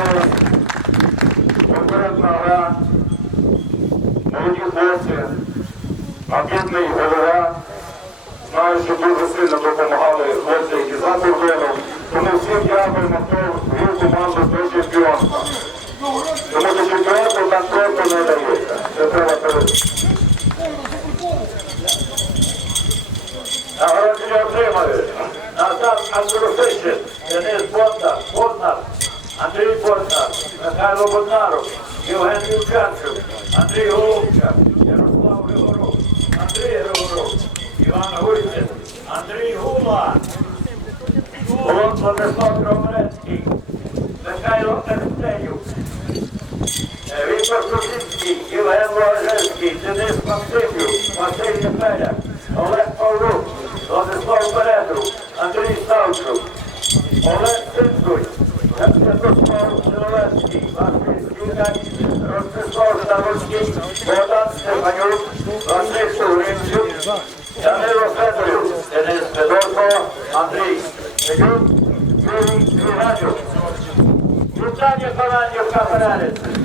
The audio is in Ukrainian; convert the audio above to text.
починалась конкурентна гра. Молоді хлопці, амбітний голова. Знаю, що дуже сильно допомагали хлопці, які за кордоном. Тому всім дякуємо, хто вів команду до чемпіонства. Тому що чемпіонство так просто не дається. Це треба перед. Нагородження отримали Назар Андрусичин, Денис Бондар, Бондар, Андрій Бондар, Михайло Боднаров, Євген Юрчанчук, Андрій Голубчак, Ярослав Григорук, Андрій Григорук, Іван Гульцин, Андрій Гула, Волод Владислав Кромерецький, Михайло Ерстенюк, Е, Віктор Сушинський, Євген Ложевський, Денис Максимюк, Василь Нефеля, Олег Павлюк, Владислав Березрук, Андрій Савчук, Олег Синкуй, Andrei, Yuri, Yuri, Yuri, Yuri, Yuri, Yuri, Yuri, Yuri,